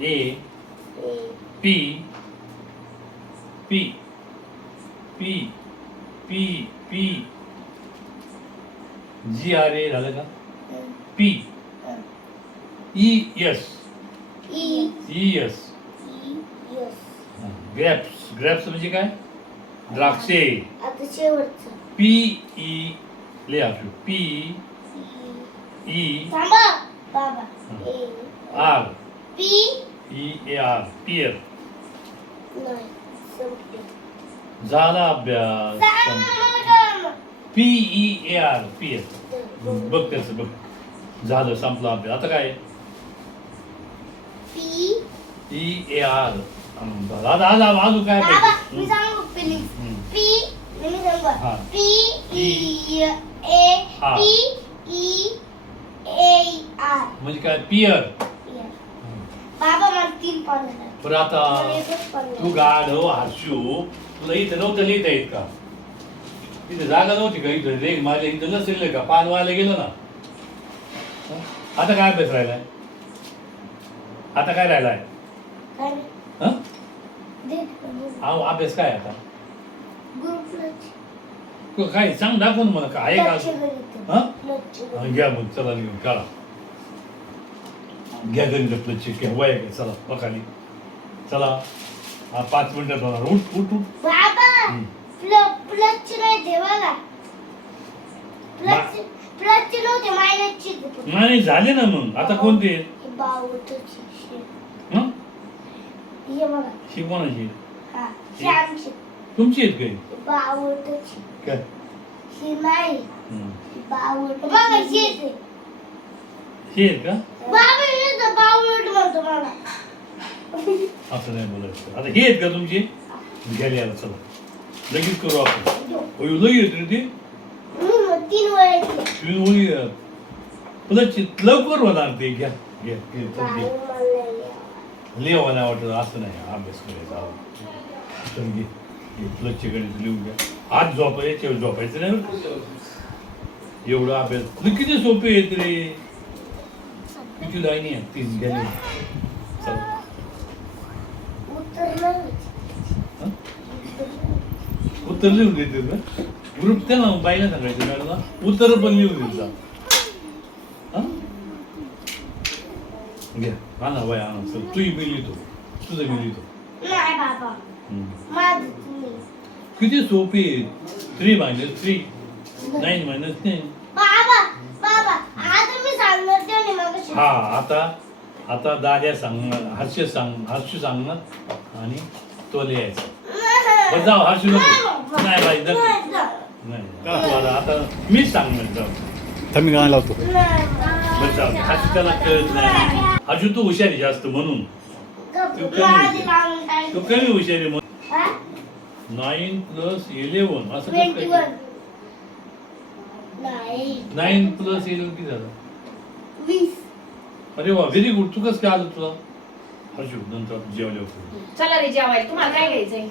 A P P P P P G R A झालं का P E S E S grapes grapes म्हणजे काय द्राक्षे P E ले आपलं P E R E A R pear झाला अभ्यास P E A R pear बघ त्याचं बघ झालं संपला अभ्यास आता काय ई ए आर दादा आज अजून काय म्हणजे काय पियर बरं आता तू गाढव हर्षू तुला इथं नव्हतं लिहिता येत का इथे जागा नव्हती का इथं रेग माझ्या इथं नसेल का पान व्हायला गेलं ना आता काय अभ्यास राहिलाय आता काय राहिलाय अभ्यास काय आता काय सांग दाखवून मला काय का घ्या मग चला घेऊन काढा घ्या गणित घ्या वय घ्या चला बघाली चला 5 मिनिटात होणार उठ उठ उठ नाही झाले ना मग आता कोणते कोणाची तुमची आहेत काही हे का असं नाही बोलायचं आता हे आहेत का तुमची घ्यायला यायला चला लगेच करू आपण लगेच रे ते 3 वळी लवकर होणार ते घ्या घ्या लिहावा नाही वाटत असं नाही अभ्यास करायचा प्लसचे गणित लिहून घ्या आज झोपायचे झोपायचं नाही एवढा अभ्यास किती सोपे आहेत रे किती लाईनी आहेत 3 घ्या उत्तर लिहून देते का ग्रुप त्यांना बाईला सांगायचं मॅडम उत्तर पण लिहून देत जा घ्या आणा बाय आणा चल तूही मी लिहितो तुझं मी लिहितो किती सोपे 3 - 3 9 - 9 हा आता दाद्या सांगणार हर्ष सांगणार आणि तो लिहायचा जाऊ हर्षू नको नाही बाई नाही आता मीच सांगणार जाऊ मी गाणं लावतो बरं जाऊ हर्षू त्याला कळत नाही हर्षू तू हुशारी जास्त म्हणून तो कमी हुशारी म्हणून 9 + 11 असं कसं 9 + 11 किती झालं 20 अरे वा व्हेरी गुड तू कसं काय आलं तुला हर्षू नंतर जेवल्यावर चला रे जेवायला तुम्हाला काय घ्यायचंय